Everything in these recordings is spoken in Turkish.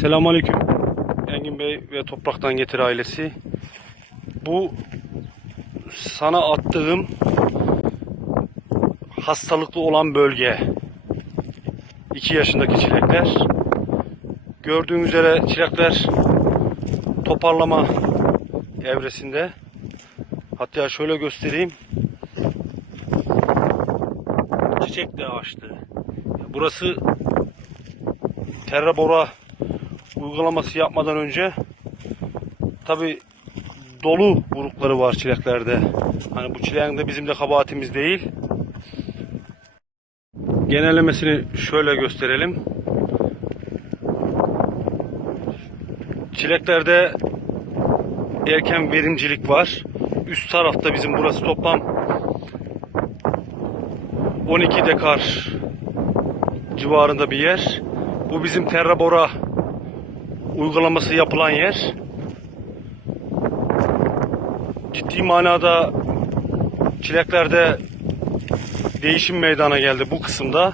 Selamünaleyküm Engin Bey ve Topraktan Getir ailesi. Bu sana attığım hastalıklı olan bölge. 2 yaşındaki çilekler. Gördüğün üzere çilekler toparlama evresinde. Hatta şöyle göstereyim. Çiçek de açtı. Burası Terrabora uygulaması yapmadan önce tabi dolu vurukları var çileklerde. Hani bu çileğin de bizim de kabahatimiz değil. Genellemesini şöyle gösterelim. Çileklerde erken verimcilik var. Üst tarafta bizim burası toplam 12 dekar civarında bir yer. Bu bizim Terrabora uygulaması yapılan yer. Ciddi manada çileklerde değişim meydana geldi bu kısımda.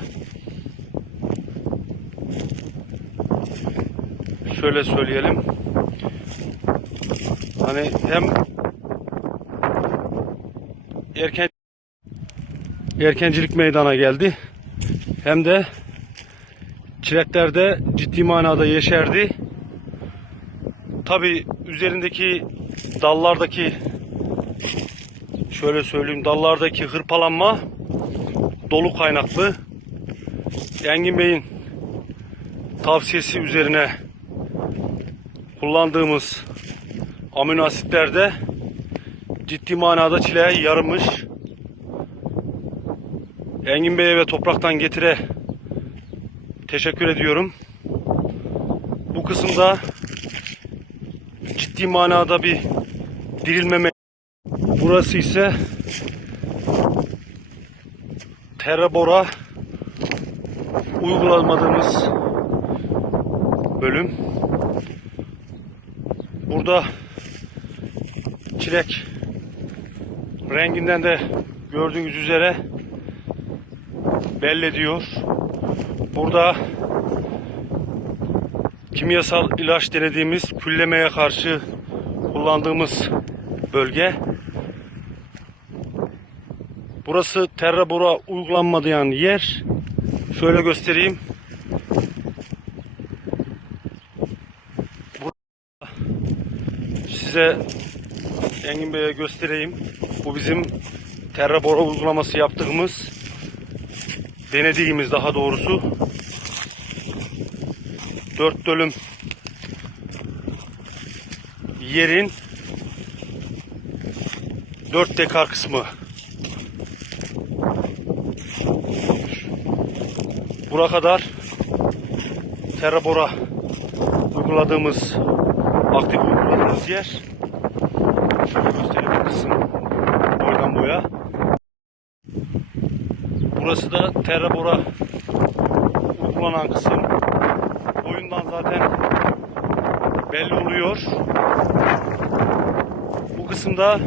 Şöyle söyleyelim. Hani hem erken erkencilik meydana geldi. Hem de çileklerde ciddi manada yeşerdi. Tabi üzerindeki dallardaki şöyle söyleyeyim dallardaki hırpalanma dolu kaynaklı. Engin Bey'in tavsiyesi üzerine kullandığımız amino asitlerde ciddi manada çileğe yarımış. Engin Bey'e ve topraktan getire teşekkür ediyorum. Bu kısımda ciddi manada bir dirilmeme. Burası ise Terrabora uygulamadığımız bölüm. Burada çilek renginden de gördüğünüz üzere belli ediyor. Burada kimyasal ilaç denediğimiz küllemeye karşı kullandığımız bölge. Burası Terrabora uygulanmayan yer. Şöyle göstereyim. Burada size Engin Bey'e göstereyim. Bu bizim Terrabora uygulaması yaptığımız denediğimiz daha doğrusu dört dönüm yerin dört dekar kısmı. Bura kadar Terrabora uyguladığımız aktif uyguladığımız yer. Şöyle göstereyim kısım boydan boya. Burası da Terrabora uygulanan kısım. Boyundan zaten belli oluyor. Bu kısımda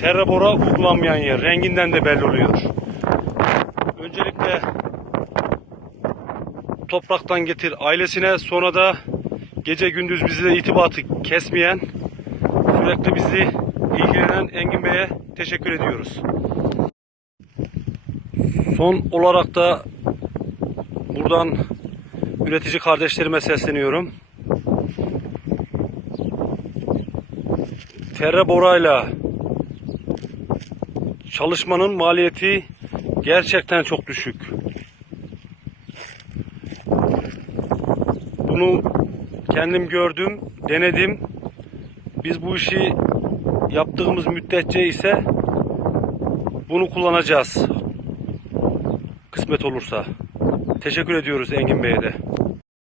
Terrabora uygulanmayan yer. Renginden de belli oluyor. Öncelikle topraktan getir ailesine sonra da gece gündüz bizle itibatı kesmeyen sürekli bizi ilgilenen Engin Bey'e teşekkür ediyoruz. Son olarak da buradan üretici kardeşlerime sesleniyorum. Terre borayla çalışmanın maliyeti gerçekten çok düşük. Bunu kendim gördüm, denedim. Biz bu işi yaptığımız müddetçe ise bunu kullanacağız. Kısmet olursa. Teşekkür ediyoruz Engin Bey'e de.